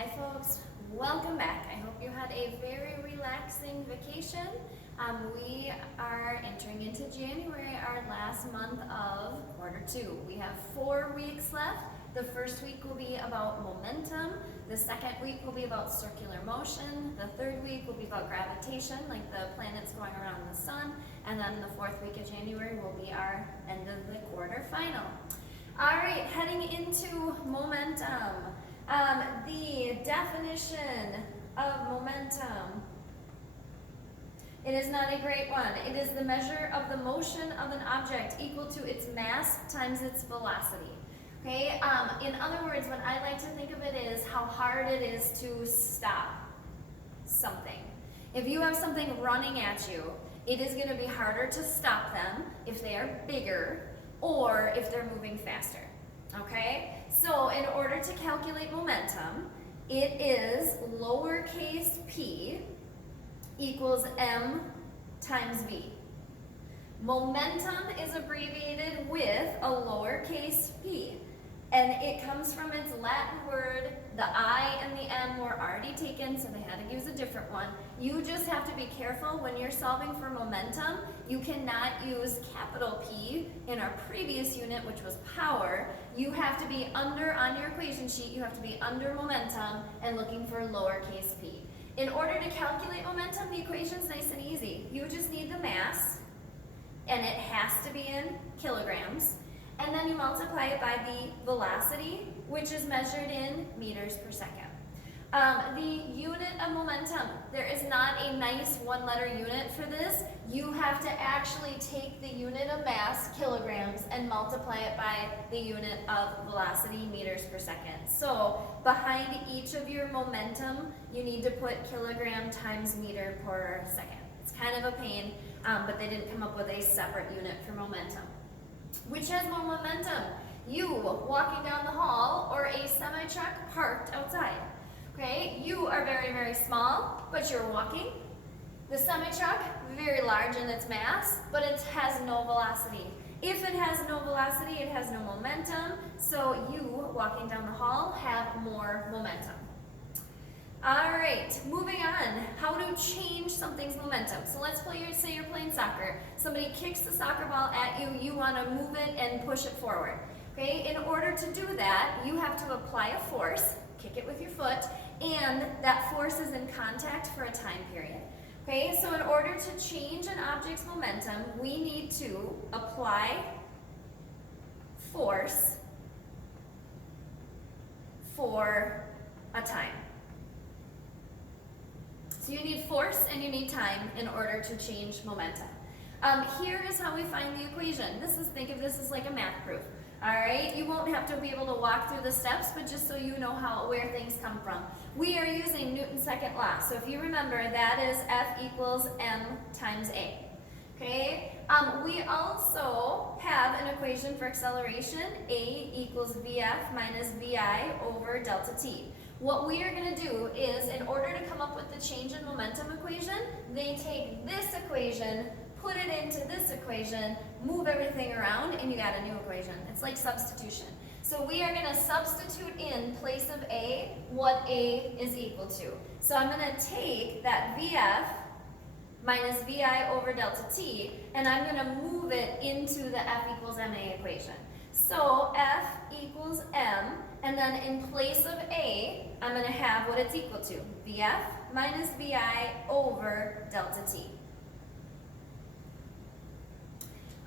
Hi folks, welcome back. I hope you had a very relaxing vacation. We are entering into January, our last month of quarter two. We have 4 weeks left. The first week will be about momentum. The second week will be about circular motion. The third week will be about gravitation, like the planets going around the sun. And then the fourth week of January will be our end of the quarter final. All right, heading into momentum. The definition of momentum, it is not a great one. It is the measure of the motion of an object equal to its mass times its velocity. Okay, in other words, what I like to think of it is how hard it is to stop something. If you have something running at you, it is going to be harder to stop them if they are bigger or if they're moving faster. Okay, so in order to calculate momentum, it is lowercase p equals m times v. Momentum is abbreviated with a lowercase p, and it comes from its Latin word. The I and the M were already taken, so they had to use a different one. You just have to be careful when you're solving for momentum. You cannot use capital P in our previous unit, which was power. You have to be under, on your equation sheet, you have to be under momentum and looking for lowercase p. In order to calculate momentum, the equation's nice and easy. You just need the mass, and it has to be in kilograms. And then you multiply it by the velocity, which is measured in meters per second. The unit of momentum, there is not a nice one-letter unit for this. You have to actually take the unit of mass, kilograms, and multiply it by the unit of velocity, meters per second. So behind each of your momentum, you need to put kilogram times meter per second. It's kind of a pain, but they didn't come up with a separate unit for momentum. Which has more momentum? You walking down the hall or a semi-truck parked outside? Okay, you are very, very small, but you're walking. The semi-truck, very large in its mass, but it has no velocity. If it has no velocity, it has no momentum, so you walking down the hall have more momentum. All right, moving on. How to change something's momentum. So let's say you're playing soccer. Somebody kicks the soccer ball at you. You want to move it and push it forward. Okay, in order to do that, you have to apply a force, kick it with your foot, and that force is in contact for a time period. Okay, so in order to change an object's momentum, we need to apply force for a time. So you need force and you need time in order to change momentum. Here is how we find the equation. Think of this as like a math proof. All right, you won't have to be able to walk through the steps, but just so you know where things come from. We are using Newton's second law. So if you remember, that is F equals m times a. Okay, we also have an equation for acceleration, a equals vf minus vi over delta t. What we are going to do is, in order to come up with the change in momentum equation, they take this equation, put it into this equation, move everything around, and you got a new equation. It's like substitution. So we are going to substitute in place of a what a is equal to. So I'm going to take that vf minus vi over delta t, and I'm going to move it into the f equals ma equation. So f equals m, and then in place of a, I'm going to have what it's equal to, vf minus vi over delta t.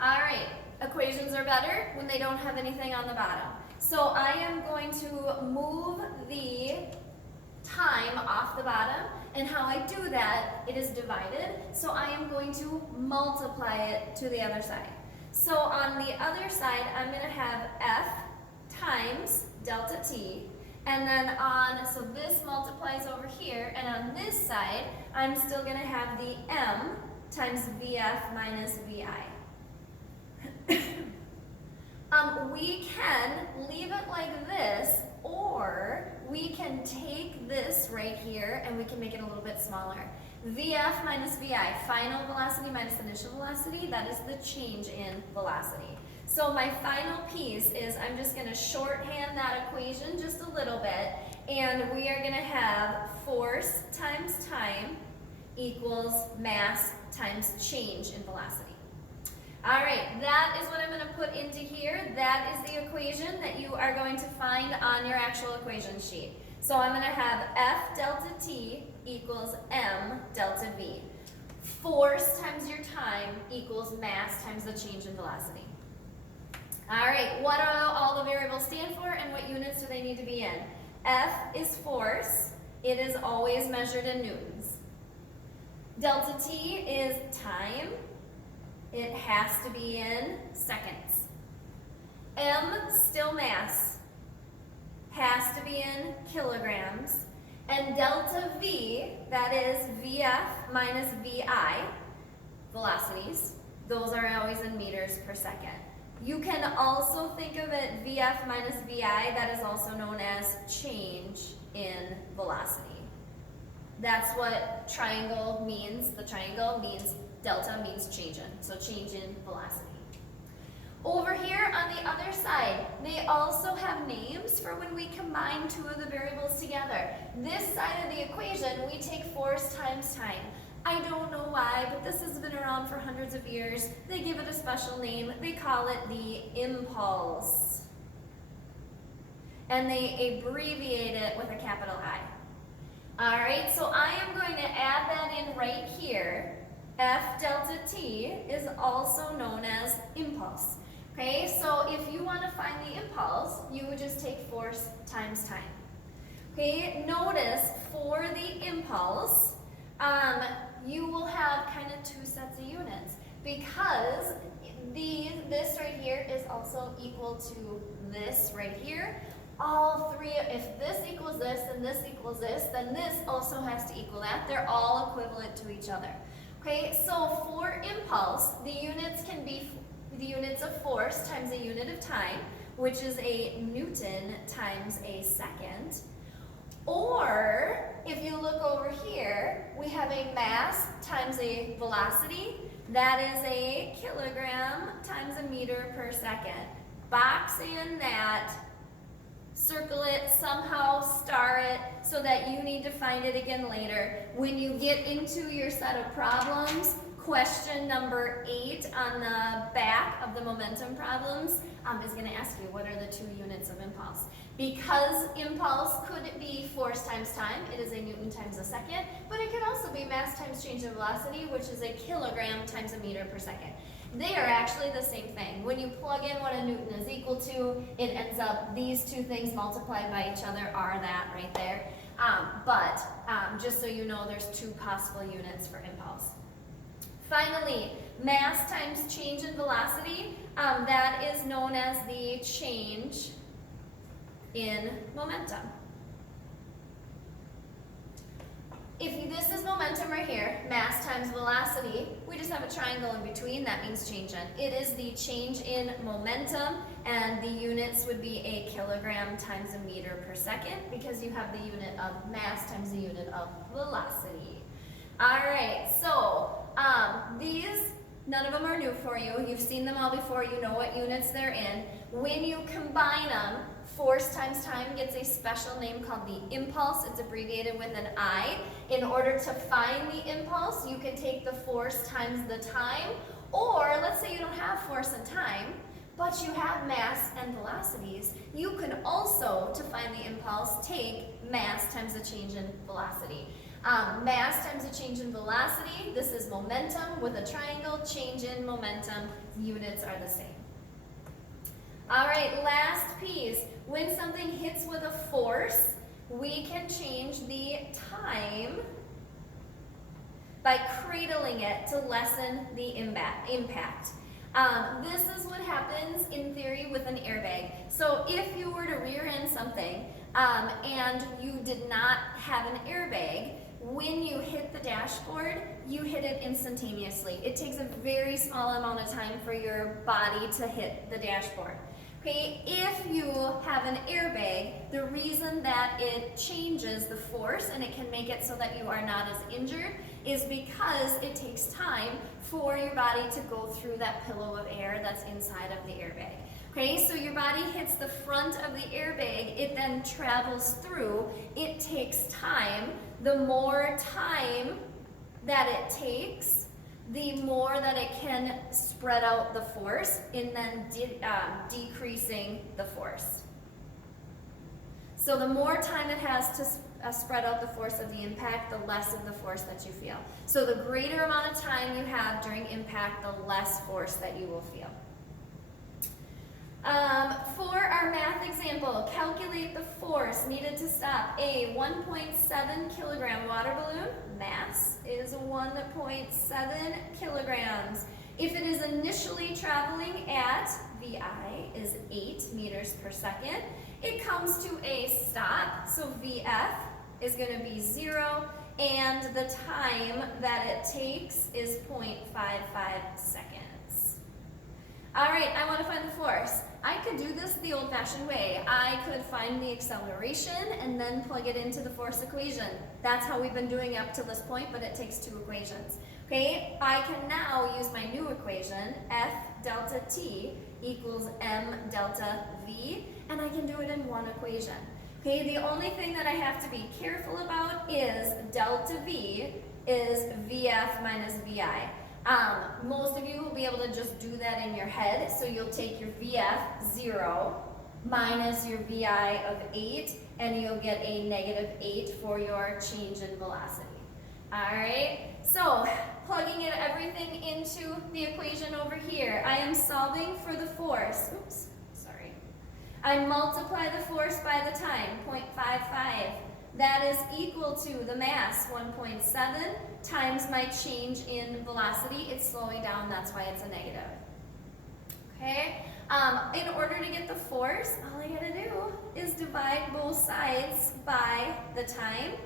All right, equations are better when they don't have anything on the bottom. So I am going to move the time off the bottom, and how I do that, it is divided, so I am going to multiply it to the other side. So on the other side, I'm going to have f times delta t, and then so this multiplies over here, and on this side, I'm still going to have the m times vf minus vi. We can leave it like this, or we can take this right here and we can make it a little bit smaller. Vf minus vi, final velocity minus initial velocity, that is the change in velocity. So my final piece is I'm just going to shorthand that equation just a little bit, And we are going to have force times time equals mass times change in velocity. All right, that is what I'm going to put into here. That is the equation that you are going to find on your actual equation sheet. So I'm going to have F delta T equals M delta V. Force times your time equals mass times the change in velocity. All right, what do all the variables stand for and what units do they need to be in? F is force. It is always measured in newtons. Delta T is time. It has to be in seconds. M, still mass, has to be in kilograms. And delta V, that is VF minus VI, velocities, those are always in meters per second. You can also think of it VF minus VI, that is also known as change in velocity. That's what triangle means. The triangle means delta means change in, so change in velocity. Over here on the other side, they also have names for when we combine two of the variables together. This side of the equation, we take force times time. I don't know why, but this has been around for hundreds of years. They give it a special name. They call it the impulse. And they abbreviate it with a capital I. All right, so I am going to add that in right here. F delta T is also known as impulse. Okay, so if you want to find the impulse, you would just take force times time. Okay, notice for the impulse, you will have kind of two sets of units because this right here is also equal to this right here. All three, if this equals this and this equals this, then this also has to equal that. They're all equivalent to each other. Okay, so for impulse, the units can be the units of force times a unit of time, which is a Newton times a second. Or, if you look over here, we have a mass times a velocity. That is a kilogram times a meter per second. Box in that, circle it, somehow star it, so that you need to find it again later. When you get into your set of problems, question number 8 on the back of the momentum problems is going to ask you what are the two units of impulse. Because impulse could be force times time, it is a Newton times a second, but it could also be mass times change in velocity, which is a kilogram times a meter per second. They are actually the same thing. When you plug in what a Newton is equal to, it ends up these two things multiplied by each other are that right there. Just so you know, there's two possible units for impulse. Finally, mass times change in velocity, that is known as the change in momentum. If this is momentum right here, mass times velocity, we just have a triangle in between, that means change in. It is the change in momentum, and the units would be a kilogram times a meter per second, because you have the unit of mass times the unit of velocity. All right, so these, none of them are new for you. You've seen them all before. You know what units they're in. When you combine them, force times time gets a special name called the impulse. It's abbreviated with an I. In order to find the impulse, you can take the force times the time, or let's say you don't have force and time, but you have mass and velocities. You can also, to find the impulse, take mass times the change in velocity. Mass times the change in velocity, this is momentum with a triangle, change in momentum, units are the same. All right, last piece. When something hits with a force, we can change the time by cradling it to lessen the impact. This is what happens in theory with an airbag. So if you were to rear end something and you did not have an airbag, when you hit the dashboard, you hit it instantaneously. It takes a very small amount of time for your body to hit the dashboard. Okay, if you have an airbag, the reason that it changes the force and it can make it so that you are not as injured is because it takes time for your body to go through that pillow of air that's inside of the airbag. Okay, so your body hits the front of the airbag, it then travels through, it takes time. The more time that it takes, the more that it can spread out the force and then decreasing the force. So the more time it has to spread out the force of the impact, the less of the force that you feel. So the greater amount of time you have during impact, the less force that you will feel. For our math example, calculate the force needed to stop a 1.7 kilogram water balloon. Mass is 1.7 kilograms. If it is initially traveling at VI is 8 meters per second, it comes to a stop, so VF is going to be 0, and the time that it takes is 0.55 seconds. All right, I want to find the force. I could do this the old-fashioned way. I could find the acceleration and then plug it into the force equation. That's how we've been doing up to this point, but it takes 2 equations. Okay, I can now use my new equation, F delta T equals M delta V, and I can do it in 1 equation. Okay, the only thing that I have to be careful about is delta V is VF minus VI. Most of you will be able to just do that in your head, so you'll take your VF, 0, minus your VI of 8, and you'll get a negative 8 for your change in velocity. Alright, so plugging everything into the equation over here, I am solving for the force. Oops, sorry. I multiply the force by the time, 0.55. That is equal to the mass, 1.7, times my change in velocity. It's slowing down, that's why it's a negative. Okay, in order to get the force, all I gotta do is divide both sides by the time.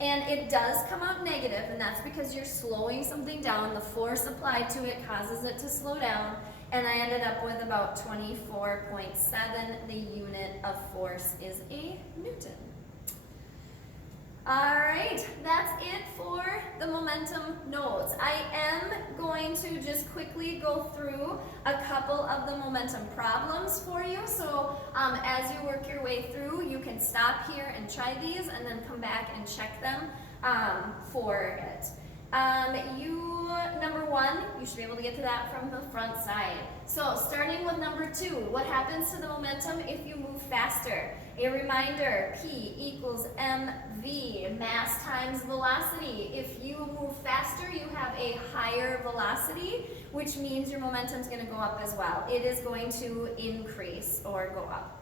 And it does come out negative, and that's because you're slowing something down. The force applied to it causes it to slow down. And I ended up with about 24.7. The unit of force is a Newton. Alright, that's it for the momentum notes. I am going to just quickly go through a couple of the momentum problems for you. So as you work your way through, you can stop here and try these and then come back and check them for it. Number 1, you should be able to get to that from the front side. So starting with number 2, what happens to the momentum if you move faster? A reminder, P equals mv, mass times velocity. If you move faster, you have a higher velocity, which means your momentum is going to go up as well. It is going to increase or go up.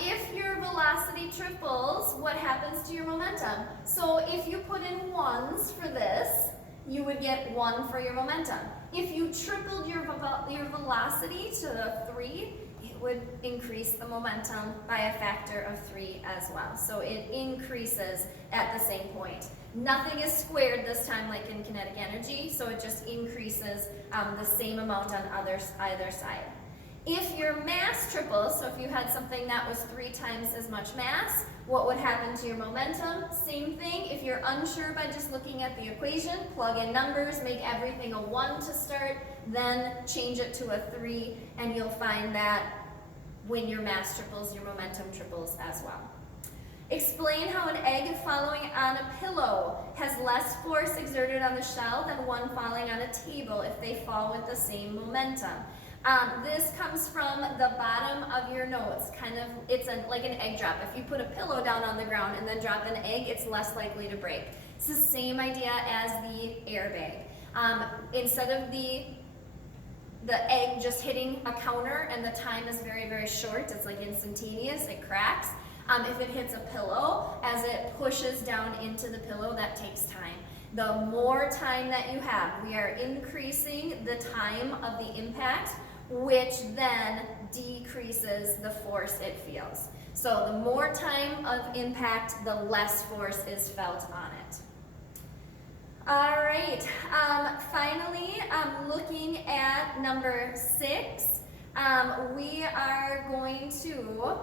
If your velocity triples, what happens to your momentum? So if you put in 1s for this, you would get 1 for your momentum. If you tripled your velocity to 3, it would increase the momentum by a factor of 3 as well. So it increases at the same point. Nothing is squared this time like in kinetic energy, so it just increases the same amount on either side. If your mass triples, so if you had something that was 3 times as much mass, what would happen to your momentum? Same thing. If you're unsure by just looking at the equation, plug in numbers, make everything a 1 to start, then change it to a 3, and you'll find that when your mass triples, your momentum triples as well. Explain how an egg falling on a pillow has less force exerted on the shell than one falling on a table if they fall with the same momentum. This comes from the bottom of your notes. It's like an egg drop. If you put a pillow down on the ground and then drop an egg, it's less likely to break. It's the same idea as the airbag. Instead of the egg just hitting a counter and the time is very, very short, it's like instantaneous, it cracks. If it hits a pillow, as it pushes down into the pillow, that takes time. The more time that you have, we are increasing the time of the impact, which then decreases the force it feels. So the more time of impact, the less force is felt on it. All right, finally, looking at number 6, we are going to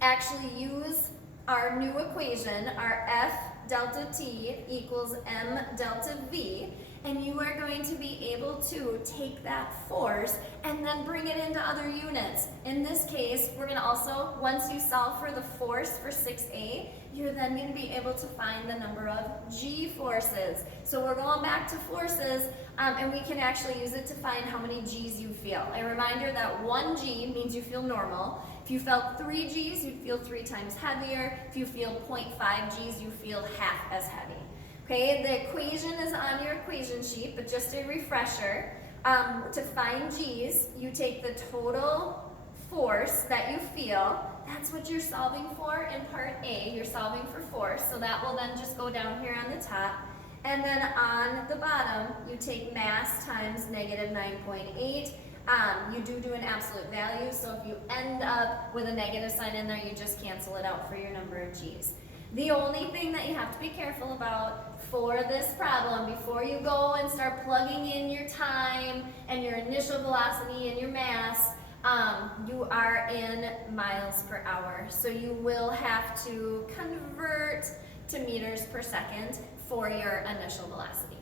actually use our new equation, our F delta T equals M delta V, and you are going to be able to take that force and then bring it into other units. In this case, we're going to also, once you solve for the force for 6A, you're then going to be able to find the number of g-forces. So we're going back to forces, and we can actually use it to find how many g's you feel. A reminder that 1 g means you feel normal. If you felt 3 g's, you'd feel 3 times heavier. If you feel 0.5 g's, you feel half as heavy. Okay, the equation is on your equation sheet, but just a refresher. To find g's, you take the total force that you feel. That's what you're solving for in part A. You're solving for force, so that will then just go down here on the top. And then on the bottom, you take mass times negative 9.8. You do an absolute value, so if you end up with a negative sign in there, you just cancel it out for your number of g's. The only thing that you have to be careful about for this problem, before you go and start plugging in your time and your initial velocity and your mass, you are in miles per hour. So you will have to convert to meters per second for your initial velocity.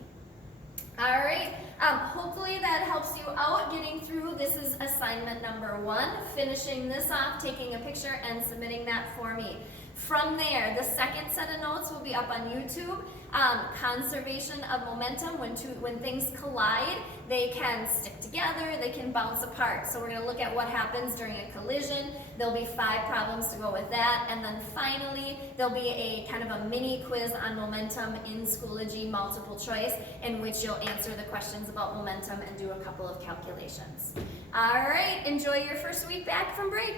All right, hopefully that helps you out getting through. This is assignment number 1, finishing this off, taking a picture and submitting that for me. From there, the second set of notes will be up on YouTube. Conservation of momentum, when things collide, they can stick together, they can bounce apart. So we're going to look at what happens during a collision. There'll be 5 problems to go with that. And then finally, there'll be a kind of a mini quiz on momentum in Schoology multiple choice, in which you'll answer the questions about momentum and do a couple of calculations. All right, enjoy your first week back from break.